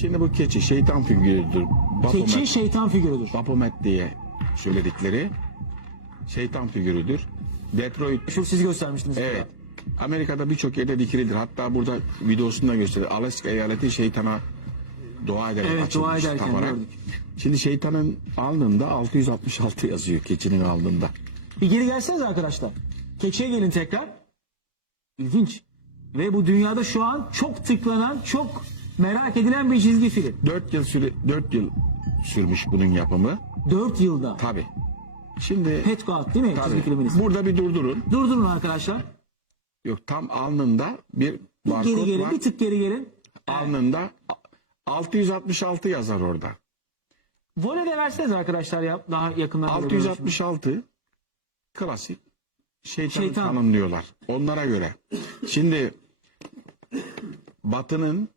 Şimdi bu keçi şeytan figürüdür. Baphomet, Keçi şeytan figürüdür. Baphomet diye söyledikleri şeytan figürüdür. Detroit Şu siz göstermiştiniz. Evet. Amerika'da birçok yerde dikilidir. Hatta burada videosunu da gösterir. Alaska eyaleti şeytana dua ederek Evet, dua açılmış ederken gördük. Şimdi şeytanın alnında 666 yazıyor keçinin alnında. Bir geri gelseniz arkadaşlar. Keçiye gelin tekrar. İlginç. Ve bu dünyada şu an çok tıklanan, çok merak edilen bir çizgi film. 4 yıl süre 4 yıl sürmüş bunun yapımı. 4 yılda. Tabi. Şimdi Pet değil mi tabii, çizgi filmin ismi? burada bir durdurun. Durdurun arkadaşlar. Yok tam alnında bir Bir barkod geri gelin, var. bir tık geri gelin. Alnında 666 yazar orada. Voley'de verseniz arkadaşlar ya daha yakından. görebilirim şimdi. 666 klasik şeytanı Şeytan. tanımlıyorlar. Onlara göre. Şimdi Batı'nın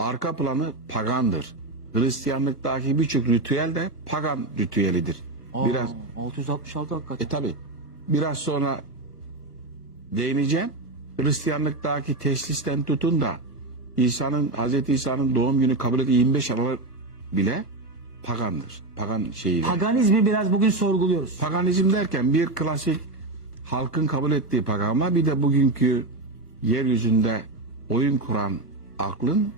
arka planı pagandır. Hristiyanlıktaki birçok ritüel de pagan ritüelidir. Aa, Biraz 666 hakikaten. e tabi biraz sonra değineceğim. Hristiyanlıktaki teslisten tutun da İsa'nın Hazreti İsa'nın doğum günü kabul edildiği 25 Aralık bile pagandır. Pagan şeyiyle. Paganizmi biraz bugün sorguluyoruz. Paganizm derken bir klasik halkın kabul ettiği pagan var. Bir de bugünkü yeryüzünde oyun kuran aklın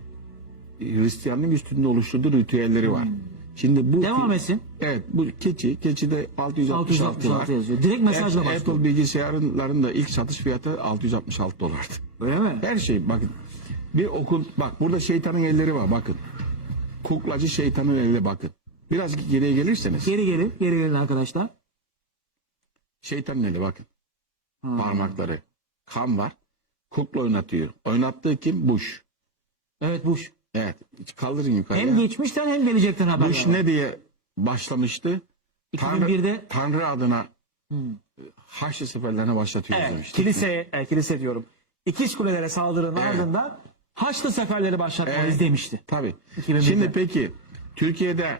Hristiyanlık üstünde oluşturduğu ritüelleri var. Şimdi bu Hmm. Devam etsin. Evet bu keçi. Keçide 666 var. 666 yazıyor. Direkt mesajla Apple, başlıyor. Apple bilgisayarların da ilk satış fiyatı 666 dolardı. Öyle mi? Her şey bakın. Bir okul bak burada şeytanın elleri var bakın. Kuklacı şeytanın eli bakın. Biraz geriye gelirseniz Geri gelin, geri gelin arkadaşlar. şeytanın eli bakın. Parmakları. Kan var. Kukla oynatıyor. Oynattığı kim? Bush. Evet Bush. Evet. Kaldırın yukarıya. Hem geçmişten hem gelecekten haberler Bush var. ne diye başlamıştı? Tanrı, 2001'de Tanrı adına Haçlı seferlerine başlatıyor evet, demişti. kiliseye, e, kilise diyorum. İkiz kulelere saldırının Evet. ardından Haçlı seferleri başlatmalıyız Evet. demişti. Tabii. 2001'de. Şimdi peki Türkiye'de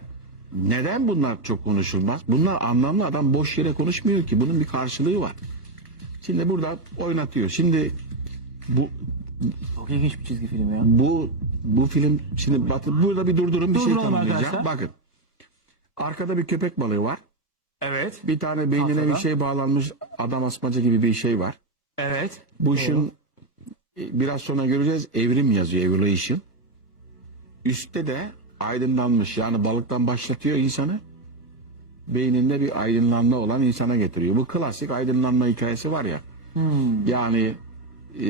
neden bunlar çok konuşulmaz? Bunlar anlamlı adam boş yere konuşmuyor ki. Bunun bir karşılığı var. Şimdi burada oynatıyor. Şimdi bu Çok ilginç bir çizgi film ya. bu bu film şimdi batı burada bir durdurun bir şey Durduralım tanımlayacağım. arkadaşlar. Bakın. Arkada bir köpek balığı var. Evet. Bir tane beynine Tahtada. bir şey bağlanmış adam asmaca gibi bir şey var. Evet. Bu işin e, biraz sonra göreceğiz evrim yazıyor evolution. Üstte de aydınlanmış yani balıktan başlatıyor insanı. Beyninde bir aydınlanma olan insana getiriyor. Bu klasik aydınlanma hikayesi var ya. Yani e,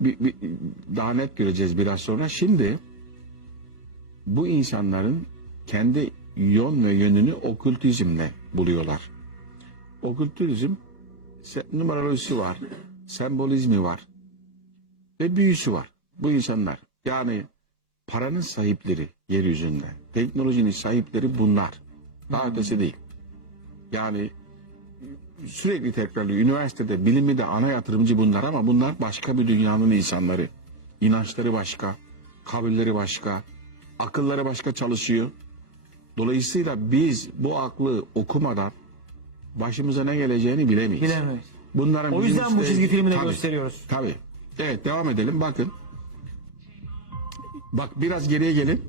bir- bir- daha net göreceğiz biraz sonra. Şimdi bu insanların kendi yön ve yönünü okültizmle buluyorlar. Okültizm numerolojisi var, sembolizmi var ve büyüsü var. Bu insanlar yani paranın sahipleri yeryüzünde, teknolojinin sahipleri bunlar. Daha ötesi değil. Yani sürekli tekrarlıyor. Üniversitede bilimi de ana yatırımcı bunlar ama bunlar başka bir dünyanın insanları. İnançları başka, kabulleri başka, akılları başka çalışıyor. Dolayısıyla biz bu aklı okumadan başımıza ne geleceğini bilemeyiz. Bilemeyiz. Bunların O yüzden bu çizgi filmi de Tabii, gösteriyoruz. Tabii. Evet devam edelim bakın. Bak biraz geriye gelin.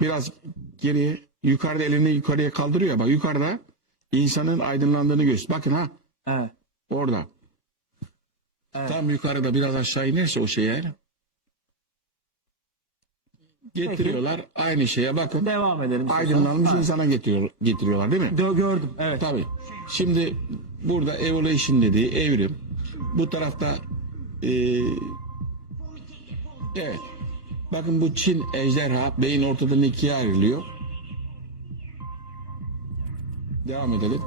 Biraz geriye yukarıda elini yukarıya kaldırıyor bak yukarıda insanın aydınlandığını göster. Bakın ha Evet. orada. Tam yukarıda biraz aşağı inerse o şeye getiriyorlar aynı şeye bakın. Devam edelim. Aydınlanmış insana getiriyor, getiriyorlar değil mi? Gö- gördüm. Evet. Tabii. Şimdi burada evolution dediği evrim. Bu tarafta eee, evet. Bakın bu Çin ejderha beyin ortadan ikiye ayrılıyor. Devam edelim.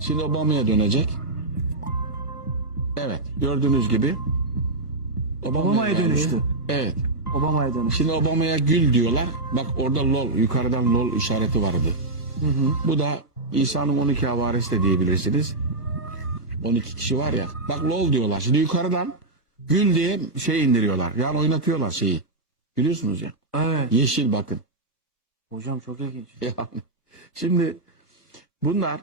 Şimdi Obama'ya dönecek. Evet. Gördüğünüz gibi Obama'ya geldi. dönüştü. Evet. Obama'ya dönüş. Şimdi Obama'ya gül diyorlar. Bak orada lol, yukarıdan lol işareti vardı. Bu da İsa'nın 12 havarisi de diyebilirsiniz. 12 kişi var ya. Bak lol diyorlar. Şimdi yukarıdan gül diye şey indiriyorlar. Yani oynatıyorlar şeyi. Biliyorsunuz ya. Evet. Yeşil bakın. Hocam çok ilginç. Yani şimdi bunlar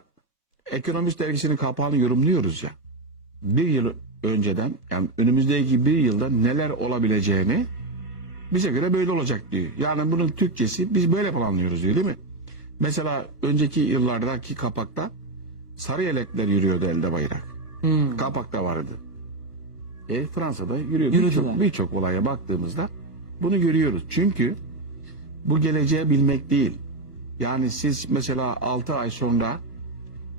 Ekonomist dergisinin kapağını yorumluyoruz ya. Bir yıl önceden yani önümüzdeki bir yılda neler olabileceğini bize göre böyle olacak diyor. Yani bunun Türkçesi biz böyle planlıyoruz diyor değil mi? Mesela önceki yıllardaki kapakta sarı yelekler yürüyordu elde bayrak. Hmm. Kapakta vardı. E, Fransa'da yürüyor. Birçok birçok olaya baktığımızda bunu görüyoruz. Çünkü bu geleceği bilmek değil. Yani siz mesela 6 ay sonra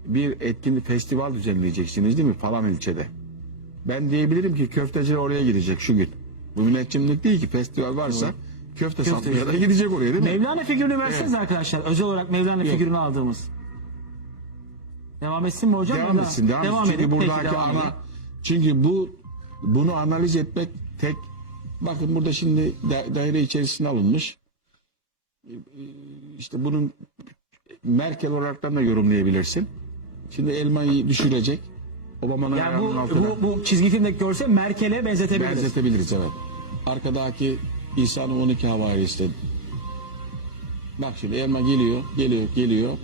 bir etkinlik festival düzenleyeceksiniz değil mi falan ilçede. Ben diyebilirim ki köfteci oraya gidecek şu gün. Bu münekçimlik değil ki festival varsa köfte, satmaya da gidecek oraya değil mi? Mevlana figürünü verseniz arkadaşlar. Özel olarak Mevlana figürünü aldığımız. Devam etsin mi hocam? Devam etsin. Devam, etsin. Çünkü edin. Peki, buradaki devam ana edin. çünkü bu bunu analiz etmek tek bakın burada şimdi da- daire içerisine alınmış. İşte bunun Merkel olaraktan da yorumlayabilirsin. Şimdi elmayı düşürecek. Obama'nın Yani bu, altına bu, bu çizgi filmdeki görse Merkel'e benzetebiliriz. benzetebiliriz evet. Arkadaki İsa'nın 12 havarisi. Bak şimdi elma geliyor, geliyor, geliyor.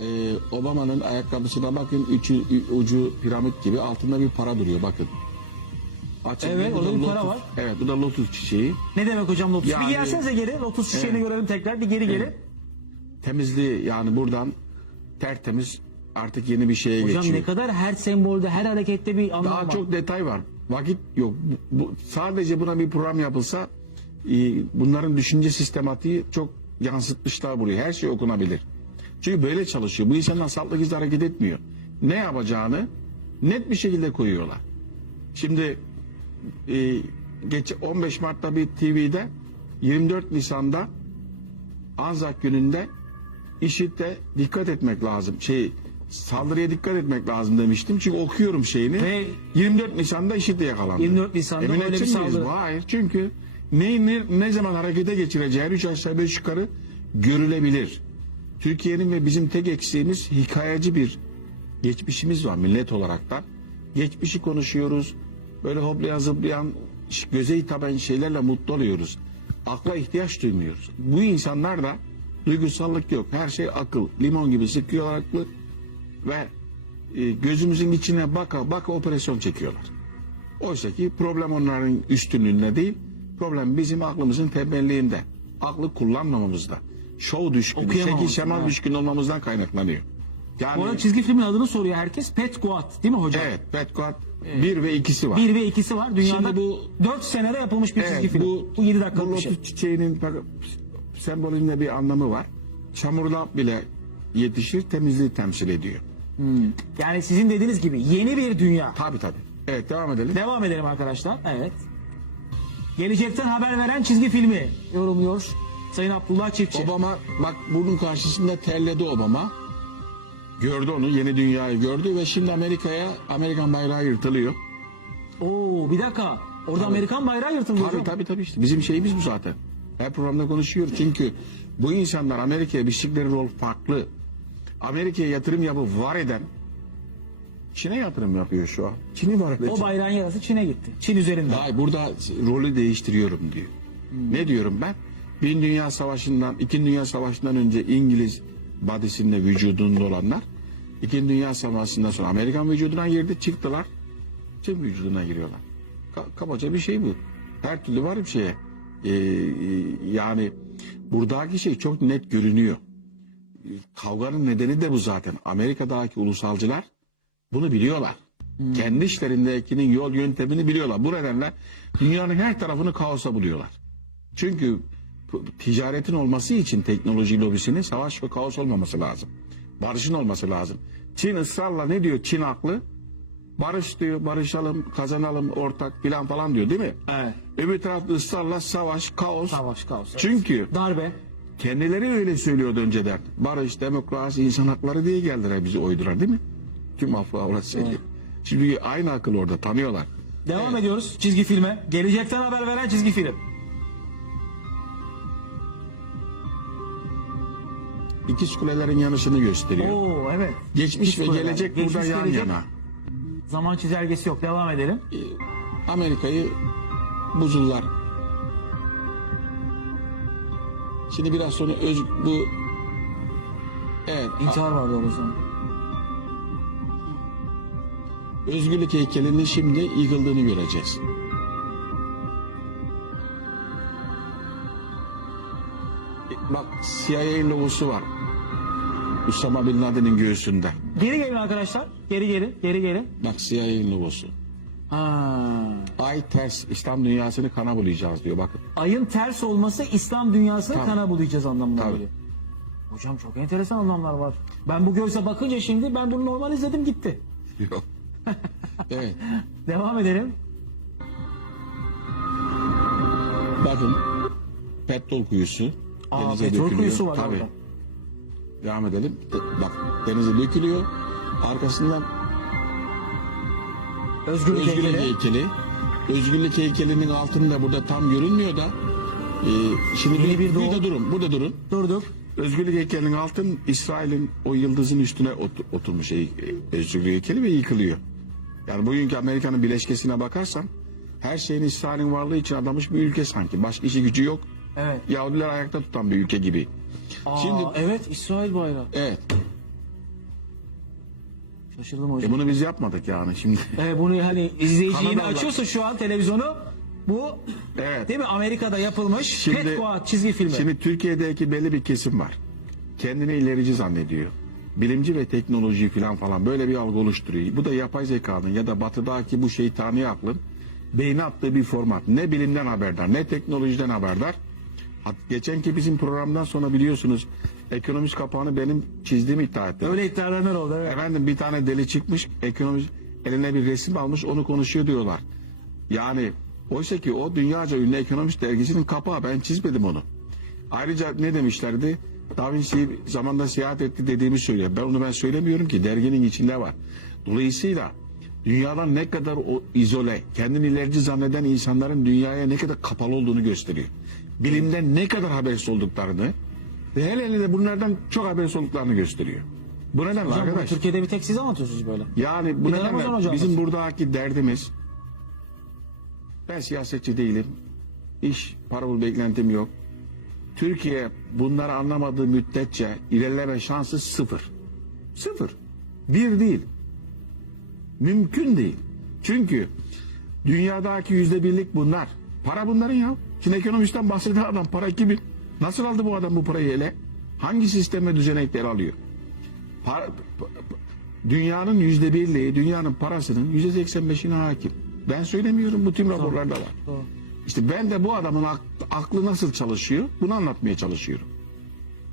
Ee, Obama'nın ayakkabısına bakın üçü, ucu piramit gibi altında bir para duruyor bakın. Açın, Evet, bu orada da bir para lotus- var. Evet bu da lotus çiçeği. Ne demek hocam Lotus? Yani- bir gelsenize geri. Lotus çiçeğini Evet. görelim tekrar. Bir geri gelin. Temizliği yani buradan tertemiz artık yeni bir şeye Hocam geçiyor. ne kadar her sembolde, her harekette bir anlam Daha var. çok detay var. Vakit yok. Bu, bu- sadece buna bir program yapılsa e, bunların düşünce sistematiği çok yansıtmışlar buraya. Her şey okunabilir. Çünkü böyle çalışıyor. Bu insanlar sallı gizli hareket etmiyor. Ne yapacağını net bir şekilde koyuyorlar. Şimdi e, geç 15 Mart'ta bir TV'de 24 Nisan'da Anzak gününde IŞİD'e dikkat etmek lazım. Şey saldırıya dikkat etmek lazım demiştim. Çünkü okuyorum şeyini. Ve 24 Nisan'da IŞİD'e yakalandı. 24 Nisan'da Emin böyle bir saldırı. Hayır. Çünkü ne, ne, ne zaman harekete geçireceği 3 aşağı 5 yukarı görülebilir. Türkiye'nin ve bizim tek eksiğimiz hikayeci bir geçmişimiz var millet olarak da. Geçmişi konuşuyoruz. Böyle hoplayan zıplayan göze hitaben şeylerle mutlu oluyoruz. Akla ihtiyaç duymuyoruz. Bu insanlar da duygusallık yok. Her şey akıl. Limon gibi sıkıyorlar aklı ve e, gözümüzün içine baka baka operasyon çekiyorlar. Oysa ki problem onların üstünlüğünde değil, problem bizim aklımızın tembelliğinde. Aklı kullanmamamızda. Şov düşkünü, şekil şemal evet. düşkünü olmamızdan kaynaklanıyor. Yani, bu arada çizgi filmin adını soruyor herkes. Pet Guat değil mi hocam? evet, Petquat 1 ve 2'si var. Bir ve ikisi var. Dünyada Şimdi bu- 4 senede yapılmış bir çizgi film. bu, Bu, 7 dakikalık bu bir şey. çiçeğinin bak, sembolünde bir anlamı var. Çamurda bile yetişir, temizliği temsil ediyor. Yani sizin dediğiniz gibi yeni bir dünya. Tabii tabii. Evet, devam edelim. Devam edelim arkadaşlar. Evet. Gelecekten haber veren çizgi filmi yorumluyor Sayın Abdullah Çiftçi. Obama bak bunun karşısında terledi Obama. Gördü onu yeni dünyayı gördü ve şimdi Amerika'ya Amerikan bayrağı yırtılıyor. Oo bir dakika. Orada Amerikan bayrağı yırtıldı Tabii hocam. tabii tabii işte bizim şeyimiz bu zaten. Her programda konuşuyoruz çünkü bu insanlar Amerika'ya biçtikleri rol farklı. Amerika'ya yatırım yapıp var eden Çin'e yatırım yapıyor şu an. Çin'i var edecek. O bayrağın yarısı Çin'e gitti. Çin üzerinde. Hayır burada rolü değiştiriyorum diyor. Ne diyorum ben? Bir Dünya Savaşı'ndan, İkinci Dünya Savaşı'ndan önce İngiliz badisinde vücudunda olanlar İkinci Dünya Savaşı'ndan sonra Amerikan vücuduna girdi, çıktılar. Çin vücuduna giriyorlar. Ka- kabaca bir şey bu. Her türlü var bir şeye. Ee, yani buradaki şey çok net görünüyor. Kavganın nedeni de bu zaten. Amerika'daki ulusalcılar bunu biliyorlar. Kendi işlerindekinin yol yöntemini biliyorlar. Bu nedenle dünyanın her tarafını kaosa buluyorlar. Çünkü ticaretin olması için teknoloji lobisinin savaş ve kaos olmaması lazım. Barışın olması lazım. Çin ısrarla ne diyor Çin aklı? Barış diyor, barışalım, kazanalım, ortak plan falan diyor değil mi? Evet. Öbür tarafta ısrarla savaş, kaos. Savaş, kaos. evet. Çünkü Darbe. kendileri öyle söylüyordu önceden. Barış, demokrasi, insan hakları diye geldiler bizi oydular değil mi? Tüm Afra söylüyor. Şimdi aynı akıl orada tanıyorlar. Devam ediyoruz çizgi filme. Gelecekten haber veren çizgi film. İkiz kulelerin yanışını gösteriyor. Oo evet. Geçmiş İkiz ve kuleler. gelecek Geçmiş, burada yan gelecek. yana. Zaman çizelgesi yok. Devam edelim. Amerika'yı buzullar. Şimdi biraz sonra öz, bu evet İntihar vardı orada sonra. Özgürlük heykelinin şimdi yıkıldığını göreceğiz. CIA'nin logosu var. Usama Bin Laden'in göğsünde. Geri gelin arkadaşlar. Geri gelin. Geri gelin. Bak CIA'nin logosu. Ha. Ay ters İslam dünyasını kana bulayacağız diyor bakın. Ayın ters olması İslam dünyasını Tabii. kana bulayacağız anlamına Tabii. geliyor. Hocam çok enteresan anlamlar var. Ben bu gözle bakınca şimdi ben bunu normal izledim gitti. Yok. evet. Devam edelim. Bakın petrol kuyusu. Aa, denize petrol dökülüyor. kuyusu var Tabii. orada. Devam edelim. De- bak denize dökülüyor. Arkasından Özgürlük, özgürlük heykeli. heykeli. Özgürlük heykelinin altında burada tam görünmüyor da. e, şimdi Yeni bir, bir doğum. burada durun. Burada durun. Durduk. Özgürlük heykelinin altın İsrail'in o yıldızın üstüne ot- oturmuş şey, e, özgürlük heykeli ve yıkılıyor. Yani bugünkü Amerika'nın bileşkesine bakarsan her şeyin İsrail'in varlığı için adamış bir ülke sanki. Başka işi gücü yok. Evet. Yahudiler ayakta tutan bir ülke gibi. Aa, Şimdi evet İsrail bayrağı. evet. Şaşırdım E hocam. bunu biz yapmadık yani şimdi. Ee, bunu hani izleyici Kanadalılar. açıyorsa şu an televizyonu bu Evet. değil mi Amerika'da yapılmış Şimdi- Petcoat çizgi filmi. Şimdi Türkiye'deki belli bir kesim var. Kendini ilerici zannediyor. Bilimci ve teknoloji falan falan böyle bir algı oluşturuyor. Bu da yapay zekanın ya da batıdaki bu şeytani aklın beyne attığı bir format. Ne bilimden haberdar ne teknolojiden haberdar. Geçenki bizim programdan sonra biliyorsunuz ekonomist kapağını benim çizdiğimi iddia etti. Öyle iddialar oldu evet. Efendim bir tane deli çıkmış ekonomi eline bir resim almış onu konuşuyor diyorlar. Yani oysa ki o dünyaca ünlü ekonomist dergisinin kapağı ben çizmedim onu. Ayrıca ne demişlerdi? Da Vinci zamanda seyahat etti dediğimi söylüyor. Ben onu ben söylemiyorum ki derginin içinde var. Dolayısıyla dünyadan ne kadar o izole, kendini ilerici zanneden insanların dünyaya ne kadar kapalı olduğunu gösteriyor. Bilimden ne kadar habersiz olduklarını ve hele hele de bunlardan çok habersiz olduklarını gösteriyor. Bu nedenle Hocam arkadaş. Türkiye'de bir tek siz anlatıyorsunuz böyle. Yani bu Bir nedenle hocam bizim var. buradaki derdimiz ben siyasetçi değilim. İş, para bul beklentim yok. Türkiye bunları anlamadığı müddetçe ilerleme şansı sıfır. Sıfır. Bir değil. Mümkün değil. Çünkü dünyadaki yüzde birlik bunlar. Para bunların ya. Şimdi ekonomistten bahseden adam para 2000. Nasıl aldı bu adam bu parayı ele? Hangi sisteme düzenekleri alıyor? Para- pa- pa- dünyanın yüzde birliği, dünyanın parasının yüzde seksen beşine hakim. Ben söylemiyorum, bu tüm raporlarda var. Doğru. İşte ben de bu adamın ak- aklı nasıl çalışıyor, bunu anlatmaya çalışıyorum.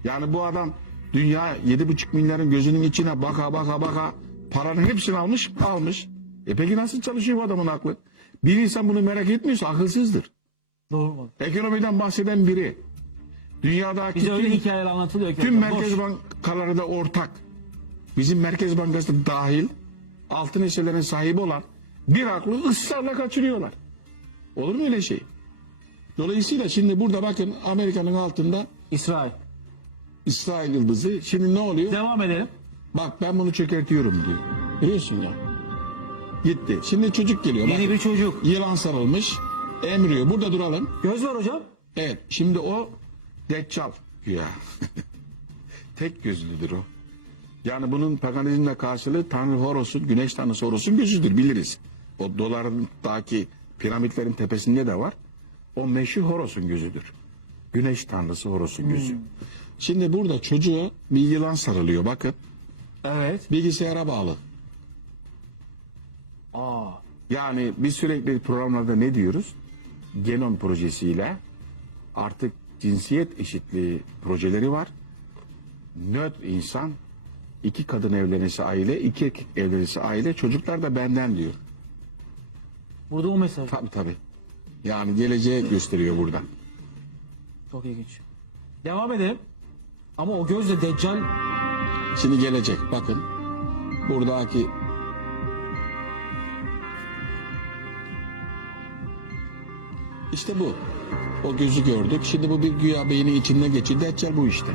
Yani bu adam dünya yedi buçuk milyarın gözünün içine baka baka baka paranın hepsini almış, almış. E peki nasıl çalışıyor bu adamın aklı? Bir insan bunu merak etmiyorsa akılsızdır. Doğru? Ekonomiden bahseden biri. Dünyadaki Bize öyle tüm- hikayeler anlatılıyor ki. Tüm hocam, merkez boş. bankaları da ortak. Bizim Merkez Bankası da dahil altın hisselerin sahibi olan bir aklı ısrarla kaçırıyorlar. Olur mu öyle şey? Dolayısıyla şimdi burada bakın Amerika'nın altında İsrail. İsrail yıldızı. Şimdi ne oluyor? Devam edelim. Bak ben bunu çökertiyorum diyor. Biliyorsun ya. Gitti. Şimdi çocuk geliyor. Yeni Bak, bir çocuk. yılan sarılmış. Emriyor. Burada duralım. Göz var hocam. Evet şimdi o Deccal güya. Tek gözlüdür o. Yani bunun paganizmle karşılığı Tanrı Horus'un, güneş tanrısı Horus'un gözüdür biliriz. O dolarındaki piramitlerin tepesinde de var. O meşhur Horus'un gözüdür. Güneş tanrısı Horus'un gözü. Şimdi burada çocuğu bir yılan sarılıyor bakın. Evet. Bilgisayara bağlı. Aa. Yani biz sürekli programlarda ne diyoruz? Genom projesiyle artık cinsiyet eşitliği projeleri var. Nötr insan iki kadın evlenirse aile, iki erkek evlenirse aile, çocuklar da benden diyor. Burada o mesaj. Tabii tabii. Yani geleceği gösteriyor burada. Çok ilginç. Devam edelim. Ama o gözle Deccal Şimdi gelecek bakın. Buradaki İşte bu. O gözü gördük. Şimdi bu bir güya beynin içinden geçiyor. Deccal bu işte.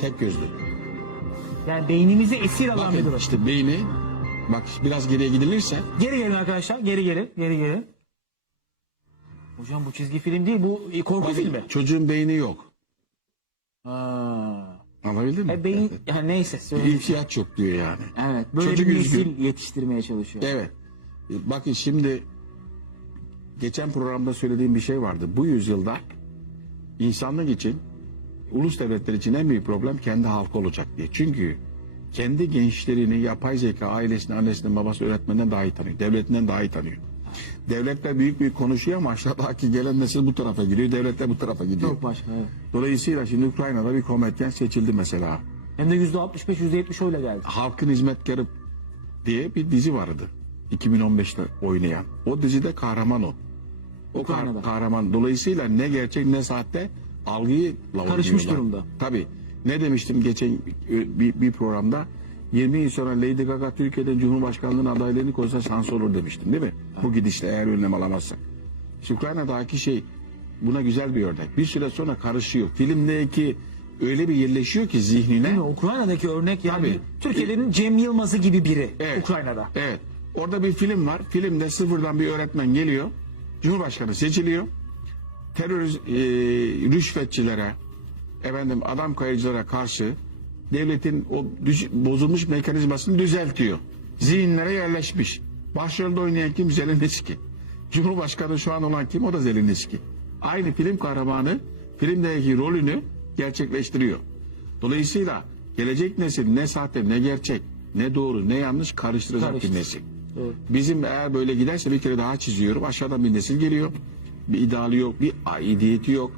Tek gözlü. yani beynimizi esir alan bir Bakın durum. işte beyni bak biraz geriye gidilirse Geri gelin arkadaşlar. Geri gelin. Geri gelin. Hocam bu çizgi film değil. Bu korku bakın, filmi. çocuğun beyni yok. Ha. Anlabildin mi? E beyin yani neyse söyle. İhtiyaç yok diyor yani. Evet böyle Çocuk bir üzgün. nesil yetiştirmeye çalışıyor. Evet. E, Bakın şimdi geçen programda söylediğim bir şey vardı. Bu yüzyılda insanlık için ulus devletler için en büyük problem kendi halkı olacak diye. Çünkü kendi gençlerini yapay zeka ailesini, annesini, babası, öğretmeninden daha iyi tanıyor. Devletinden daha iyi tanıyor. Devletler büyük büyük konuşuyor ama aşağıdaki gelen nesil bu tarafa gidiyor. Devletler bu tarafa gidiyor. Çok başka evet. Dolayısıyla şimdi Ukrayna'da bir komedyen seçildi mesela. Hem de %65 %70 öyle geldi. Halkın Hizmetkarı diye bir dizi vardı. 2015'te oynayan. O dizide kahraman o. O Ukrayna'da. kahraman. Dolayısıyla ne gerçek ne sahte algıyı Karışmış durumda. Tabii. Ne demiştim geçen bir, bir programda? 20 yıl sonra Lady Gaga Türkiye'den Cumhurbaşkanlığına adaylığını koysa şans olur demiştim değil mi? Bu gidişle eğer önlem alamazsak. İşte Ukrayna'daki şey buna güzel bir örnek. Bir süre sonra karışıyor. Filmdeki öyle bir yerleşiyor ki zihnine. Değil mi? Ukrayna'daki örnek yani Tabii. Türkiye'nin Cem Yılmaz'ı gibi biri Evet. Ukrayna'da. Evet. Orada bir film var. Filmde sıfırdan bir öğretmen geliyor. Cumhurbaşkanı seçiliyor. Terör e, rüşvetçilere, efendim adam kayırıcılara karşı devletin o düş- bozulmuş mekanizmasını düzeltiyor. Zihinlere yerleşmiş. Başrolde oynayan kim? Zelenski. Cumhurbaşkanı şu an olan kim? O da Zelenski. Aynı film kahramanı filmdeki rolünü gerçekleştiriyor. Dolayısıyla gelecek nesil ne sahte ne gerçek ne doğru ne yanlış karıştıracak Karıştır. bir nesil. Doğru. Bizim eğer böyle giderse bir kere daha çiziyorum. Aşağıdan bir nesil geliyor. Bir ideali yok, bir aidiyeti yok.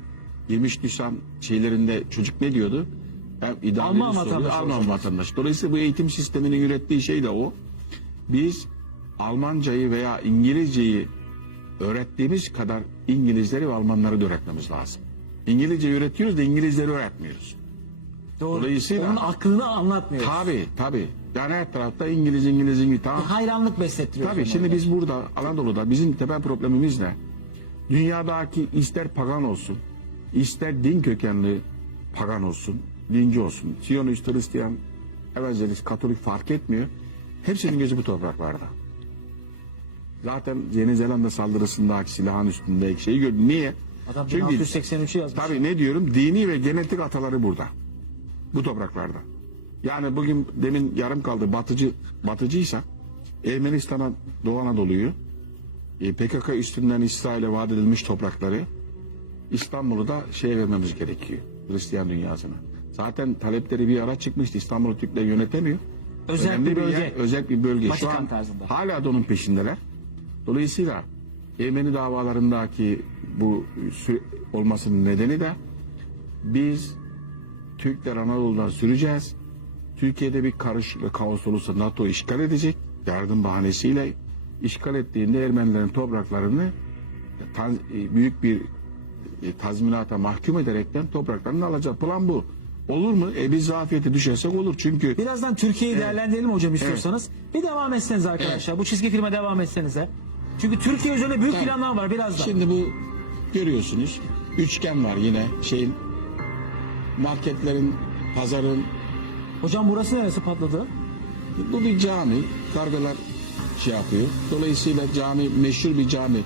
23 Nisan şeylerinde çocuk ne diyordu? İdealini Alman soruyor, vatandaşı Alman olacak. vatandaş. Dolayısıyla bu eğitim sisteminin ürettiği şey de o. Biz Almancayı veya İngilizceyi öğrettiğimiz kadar İngilizleri ve Almanları da öğretmemiz lazım. İngilizce öğretiyoruz da İngilizleri öğretmiyoruz. Doğru. Dolayısıyla- Onun aklını anlatmıyor. Tabii tabii. Yani her tarafta İngiliz İngiliz İngiliz. Tamam. Hayranlık beslettiriyor. Sonra şimdi orada. biz burada Anadolu'da bizim temel problemimiz ne? Dünyadaki ister pagan olsun, ister din kökenli pagan olsun, dinci olsun, Siyonist, Hristiyan, Evangelist, Katolik fark etmiyor. Hepsinin gözü bu topraklarda. Zaten Yeni Zelanda saldırısındaki silahın üstündeki şeyi gördüm. Niye? Adam Çünkü 1683'ü yazmış. Tabii ne diyorum? Dini ve genetik ataları burada. Bu topraklarda. Yani bugün demin yarım kaldı. Batıcı batıcıysa Ermenistan'a Doğu Anadolu'yu e, PKK üstünden İsrail'e vaat edilmiş toprakları İstanbul'u da şeye vermemiz gerekiyor. Hristiyan dünyasına. Zaten talepleri bir ara çıkmıştı. İstanbul'u Türkler yönetemiyor. Özel Önemli bir bölge. yer, özel bir bölge. Şu Vatikan an tarzında. hala da onun peşindeler. Dolayısıyla Ermeni davalarındaki bu olmasının nedeni de biz Türkler Anadolu'dan süreceğiz. Türkiye'de bir karış ve kaos olursa NATO işgal edecek. Yardım bahanesiyle işgal ettiğinde Ermenilerin topraklarını tan- e, büyük bir e, tazminata mahkum ederekten topraklarını alacak. Plan bu. Olur mu? E biz zafiyete düşersek olur. Çünkü Birazdan Türkiye'yi değerlendirelim hocam istiyorsanız. Bir devam etseniz arkadaşlar. Bu çizgi filme devam etsenize. Çünkü Türkiye üzerine büyük Tamam. planlar var birazdan. Şimdi bu görüyorsunuz üçgen var yine şeyin marketlerin, pazarın Hocam burası neresi patladı? bu bir cami. Kargalar şey yapıyor. Dolayısıyla cami meşhur bir cami.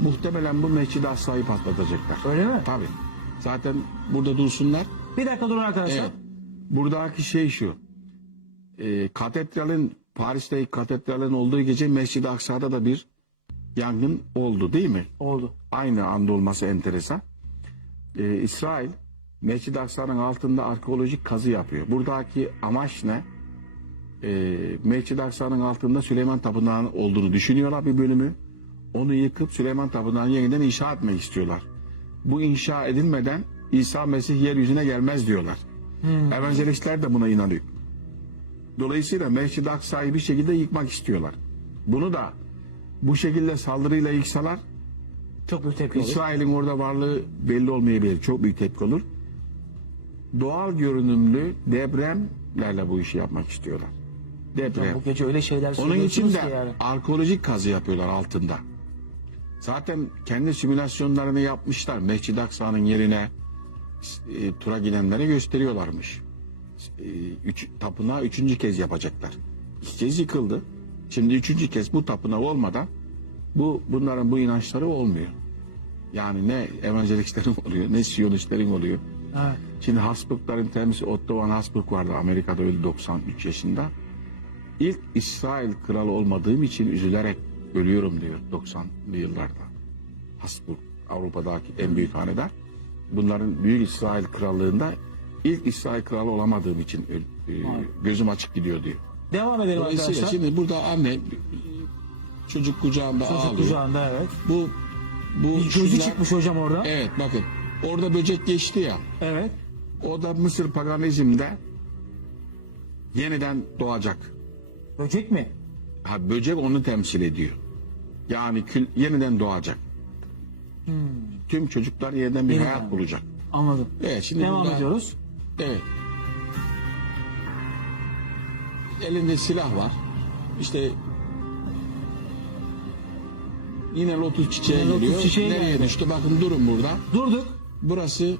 Muhtemelen bu Mescid-i Aksa'yı patlatacaklar. Öyle mi? Tabii. Zaten burada dursunlar. Bir dakika durun arkadaşlar. Evet. Buradaki şey şu. E, katedralin Paris'teki katedralin olduğu gece Mescid-i Aksa'da da bir yangın oldu değil mi? Oldu. aynı anda olması enteresan. Ee, İsrail Mescid-i Aksa'nın altında arkeolojik kazı yapıyor. Buradaki amaç ne? Ee, Mescid-i Aksa'nın altında Süleyman Tapınağı olduğunu düşünüyorlar bir bölümü. Onu yıkıp Süleyman Tapınağı'nı yeniden inşa etmek istiyorlar. Bu inşa edilmeden İsa Mesih yeryüzüne gelmez diyorlar. Evangelistler de buna inanıyor. Dolayısıyla Mescid-i Aksa'yı bir şekilde yıkmak istiyorlar. Bunu da bu şekilde saldırıyla yıksalar Çok büyük tepki. İsrail'in orada varlığı belli olmayabilir. Çok büyük tepki olur. Doğal görünümlü depremlerle bu işi yapmak istiyorlar. Deprem. Bu gece öyle şeyler Onun için de yani. arkeolojik kazı yapıyorlar altında. Zaten kendi simülasyonlarını yapmışlar. Mescid-i Aksa'nın yerine e, tura gidenlere gösteriyorlarmış. E, üç, tapınağı üçüncü kez yapacaklar. İki kez yıkıldı. Şimdi üçüncü kez bu tapınağı olmadan bu bunların bu inançları olmuyor. Yani ne evangelistlerin oluyor ne siyonistlerin oluyor. Evet. Şimdi Habsburgların temsilcisi Otto von Habsburg vardı. Amerika'da öldü 93 yaşında. İlk İsrail kralı olmadığım için üzülerek ölüyorum diyor 90'lı yıllarda. Habsburg Avrupa'daki en büyük hanedan. Bunların büyük İsrail krallığında ilk İsrail kralı olamadığım için e, gözüm açık gidiyor diyor. Devam edelim arkadaşlar. şimdi burada anne çocuk kucağında Çocuk ağlıyor. kucağında evet. Bu bu Bir gözü şunlar- çıkmış hocam orada. Evet bakın. Orada böcek geçti ya. Evet. O da Mısır paganizmde yeniden doğacak. Böcek mi? Ha böcek onu temsil ediyor. Yani kül, yeniden doğacak. Tüm çocuklar yeniden bir Yeniden. hayat bulacak. Anladım. Evet şimdi Devam burada- ediyoruz. Evet. Elinde silah var. İşte yine lotus Yine lotus geliyor. çiçeği Nereye geldi. düştü? Bakın durun burada. Durduk. Burası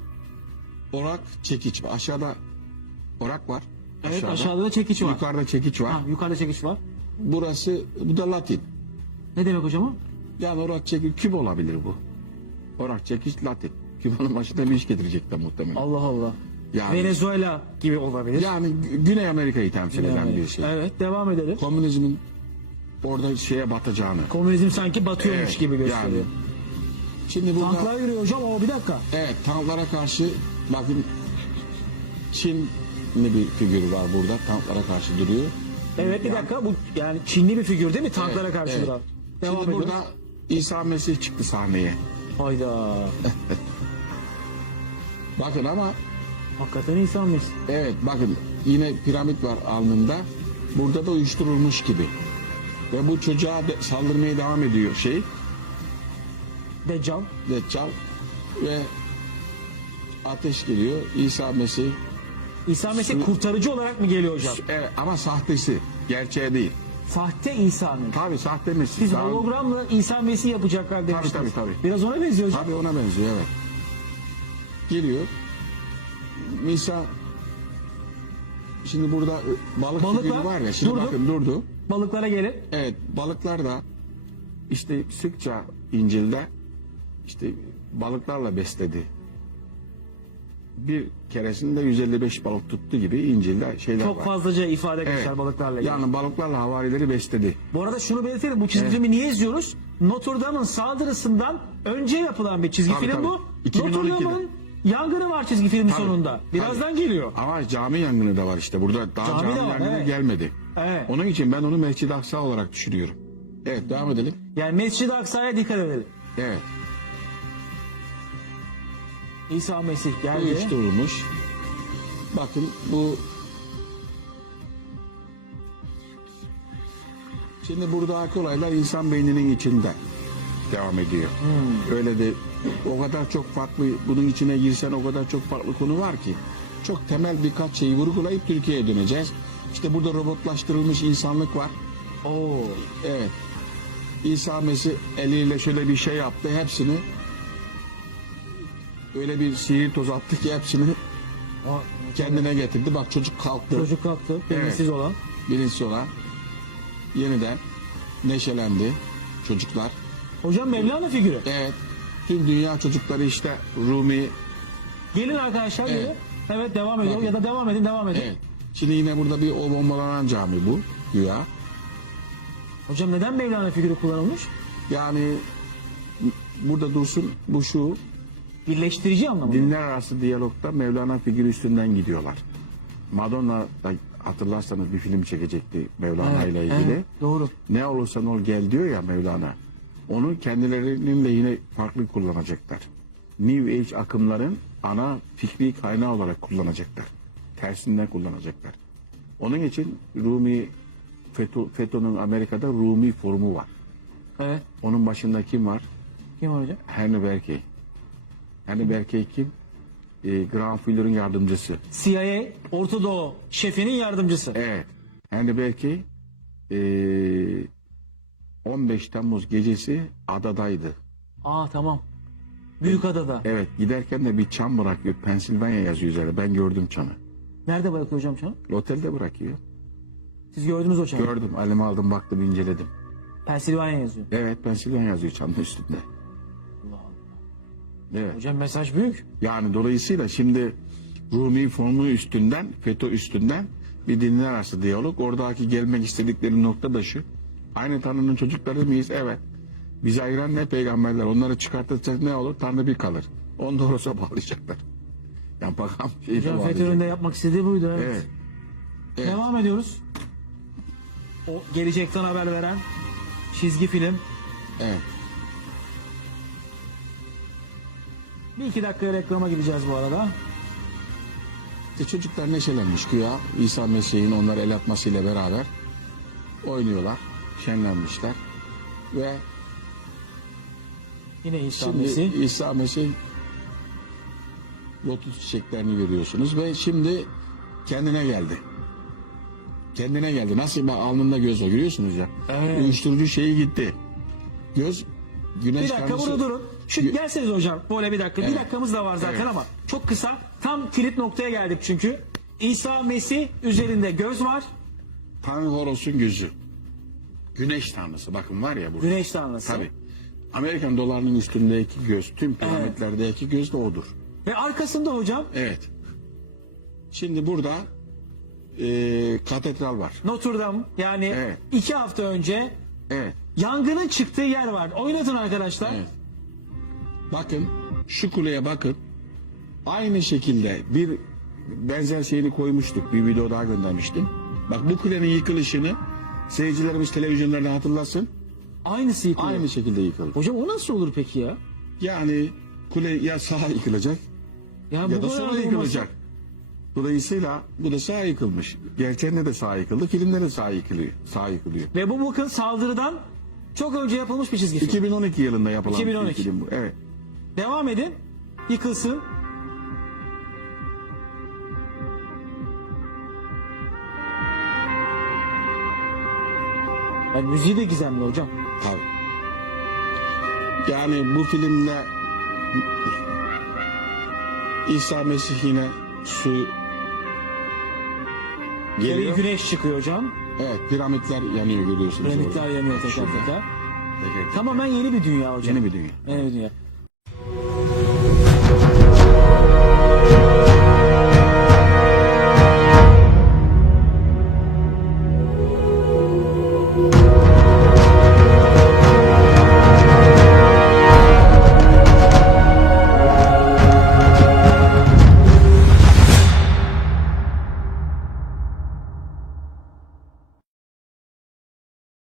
orak çekiç. Aşağıda orak var. Evet aşağıda da çekiç var. Yukarıda çekiç var. Ha, yukarıda çekiç var. Burası bu da Latin. Ne demek hocam o? Yani orak çekiç küp olabilir bu. Orak çekiç Latin. Küba'nın başına bir iş getirecekler muhtemelen. Allah Allah. Yani, Venezuela gibi olabilir. yani Gü- Güney Amerika'yı temsil eden bir şey. Evet devam edelim. Komünizmin orada şeye batacağını. Komünizm sanki batıyormuş Evet, gibi gösteriyor. yani. Şimdi burada Tanklar yürüyor hocam o bir dakika. evet tanklara karşı bakın Çinli bir figür var burada tanklara karşı duruyor. Evet bir dakika bu yani Çinli bir figür değil mi tanklara Evet, karşı evet. duran? Devam Şimdi ediyoruz. burada İsa Mesih çıktı sahneye. Hayda. Bakın ama Hakikaten insan mıyız? evet bakın yine piramit var alnında. Burada da uyuşturulmuş gibi. Ve bu çocuğa de- saldırmaya devam ediyor şey. Deccal. Deccal ve ateş geliyor. İsa Mesih İsa Mesih Şimdi- kurtarıcı olarak mı geliyor hocam? evet, ama sahtesi. Gerçeği değil. Sahte İsa mı? Tabi sahte Mesih. Siz Daha- hologramla İsa Mesih yapacaklar demiştiniz. tabii, tabii. Biraz ona benziyor hocam. Tabii ona benziyor evet. Geliyor. Nisa Şimdi burada balık Balıklar, var ya. Şimdi durdu. bakın durdu. Balıklara gelin. Evet balıklar da işte sıkça İncil'de işte balıklarla besledi. Bir keresinde 155 balık tuttu gibi İncil'de şeyler Çok var. fazlaca ifade etmişler Evet. balıklarla ilgili. Yani balıklarla havarileri besledi. Bu arada şunu belirtelim. Bu çizgi filmi niye izliyoruz? Notre Dame'ın saldırısından önce yapılan bir çizgi Tabii, film tabii. bu. 2012'de. Notre Dame'ın yangını var çizgi filmin Tabii, sonunda. Birazdan geliyor. Ama cami yangını da var işte. Burada daha Cami cami, de var, yangını evet. gelmedi. Evet. Onun için ben onu Mescid-i Aksa olarak düşünüyorum. Evet devam edelim. Yani Mescid-i Aksa'ya dikkat edelim. Evet. İsa Mesih geldi. uyuşturulmuş. Bakın bu Şimdi buradaki olaylar insan beyninin içinde devam ediyor. Öyle de o kadar çok farklı bunun içine girsen o kadar çok farklı konu var ki çok temel birkaç şeyi vurgulayıp Türkiye'ye döneceğiz. İşte burada robotlaştırılmış insanlık var. Oo. Evet. İsa Mesih eliyle şöyle bir şey yaptı. Hepsini öyle bir sihir toz attı ki hepsini kendine getirdi. Bak çocuk kalktı. Çocuk kalktı. Bilinçsiz olan. Birincisi olan yeniden neşelendi çocuklar. Hocam Mevlana figürü. Evet. Tüm dünya çocukları işte Rumi. Gelin arkadaşlar Evet. gelin. Evet devam ediyor. Bakın. Ya da devam edin devam edin. Evet. Şimdi yine burada bir o bombalanan cami bu güya. Hocam neden Mevlana figürü kullanılmış? Yani burada dursun bu şu Birleştirici anlamında. dinler arası diyalogda Mevlana figürü üstünden gidiyorlar. Madonna hatırlarsanız bir film çekecekti Mevlana ile ilgili. evet, doğru. Ne olursan ol gel diyor ya Mevlana. Onu kendilerinin lehine farklı kullanacaklar. New Age akımların ana fikri kaynağı olarak kullanacaklar. Tersinden kullanacaklar. Onun için Rumi FETÖ, FETÖ'nün Amerika'da Rumi forumu var. Evet. Onun başında kim var? Kim var hocam? Henry Berkey. Henry Berkey kim? Ee, Graham Fuller'ın yardımcısı. CIA Orta Doğu şefinin yardımcısı. Evet. Henry Berkey ee, 15 Temmuz gecesi adadaydı. Aa tamam. Büyükada'da. Evet giderken de bir çam bırakıyor. Pensilvanya yazıyor üzerinde. Ben gördüm çanı. Nerede bırakıyor hocam an? Otelde bırakıyor. Siz gördünüz o çanı. Gördüm. Elime aldım baktım inceledim. Pensilvanya yazıyor. Evet Pensilvanya yazıyor çanın üstünde. Evet. Hocam mesaj büyük. Yani dolayısıyla şimdi Rumi formu üstünden, FETÖ üstünden bir dinler arası diyalog. Oradaki gelmek istedikleri nokta da şu. Aynı Tanrı'nın çocukları mıyız? Evet. Bizi ayıran ne peygamberler? Onları çıkartacak ne olur? Tanrı bir kalır. Onu orası bağlayacaklar. Yani bakalım şeyi de Hocam. FETÖ'nün de yapmak istediği buydu. Evet. Evet. evet. Devam ediyoruz. O gelecekten haber veren çizgi film. Evet. Bir iki dakika reklama gideceğiz bu arada. İşte çocuklar neşelenmiş güya İsa Mesih'in onları el atmasıyla beraber oynuyorlar, şenlenmişler ve Yine İsa şimdi Mesih. İsa Mesih lotus çiçeklerini görüyorsunuz ve şimdi kendine geldi. Kendine geldi. Nasıl bak alnında göz var görüyorsunuz ya. Evet. Uyuşturucu şeyi gitti. Göz güneş Bir dakika tanrısı- burada durun. Şu Gö- gelseniz hocam. Böyle bir dakika. Bir dakikamız da var zaten Evet. ama çok kısa. Tam kilit noktaya geldik çünkü. İsa Mesih üzerinde göz var. Tanrı Horos'un gözü. Güneş tanrısı. Bakın var ya burada. Güneş tanrısı. Tabii. Amerikan dolarının üstündeki göz, tüm piramitlerdeki göz de odur. Ve arkasında hocam Evet. Şimdi burada e, katedral var. Notre Dame yani Evet. iki hafta önce Evet. yangının çıktığı yer var. Oynatın arkadaşlar. Evet. Bakın şu kuleye bakın. Aynı şekilde bir benzer şeyini koymuştuk. Bir video daha göndermiştim. Bak bu kulenin yıkılışını seyircilerimiz televizyonlarda hatırlasın. Aynısı yıkılıyor. Aynı şekilde yıkıldı. Hocam o nasıl olur peki ya? Yani kule ya sağa yıkılacak Ya, ya da sola yıkılacak. Dolayısıyla bu da sağa yıkılmış. Gerçeğinde de sağa yıkıldı. Filmde de sağa yıkılıyor. Sağa yıkılıyor. Ve bu bakın saldırıdan çok önce yapılmış bir çizgi film. 2012 yılında yapılan 2012. bir film bu. Evet. Devam edin. Yıkılsın. Yani müziği de gizemli hocam. Tabii. Yani bu filmde İsa Mesih yine su geliyor. güneş çıkıyor hocam. Evet piramitler yanıyor görüyorsunuz. Piramitler orada. yanıyor tekrar tekrar. Tamamen yeni bir dünya hocam. Yeni bir dünya. Yeni bir dünya.